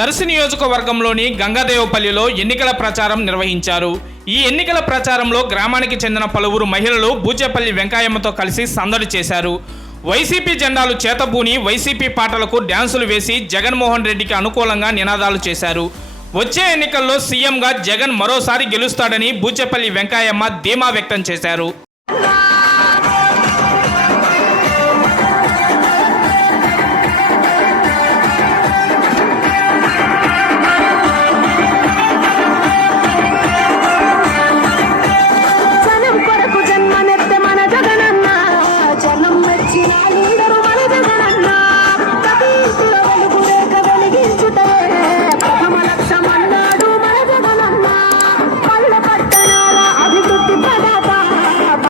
దర్శి నియోజకవర్గంలోని గంగాదేవపల్లిలో ఎన్నికల ప్రచారం నిర్వహించారు. ఈ ఎన్నికల ప్రచారంలో గ్రామానికి చెందిన పలువురు మహిళలు బూచేపల్లి వెంకయ్యమ్మతో కలిసి సందడి చేశారు. వైసీపీ జెండాలు చేతబూని వైసీపీ పాటలకు డ్యాన్సులు వేసి జగన్మోహన్ రెడ్డికి అనుకూలంగా నినాదాలు చేశారు. వచ్చే ఎన్నికల్లో సీఎంగా జగన్ మరోసారి గెలుస్తాడని బూచేపల్లి వెంకయ్యమ్మ ధీమా వ్యక్తం చేశారు.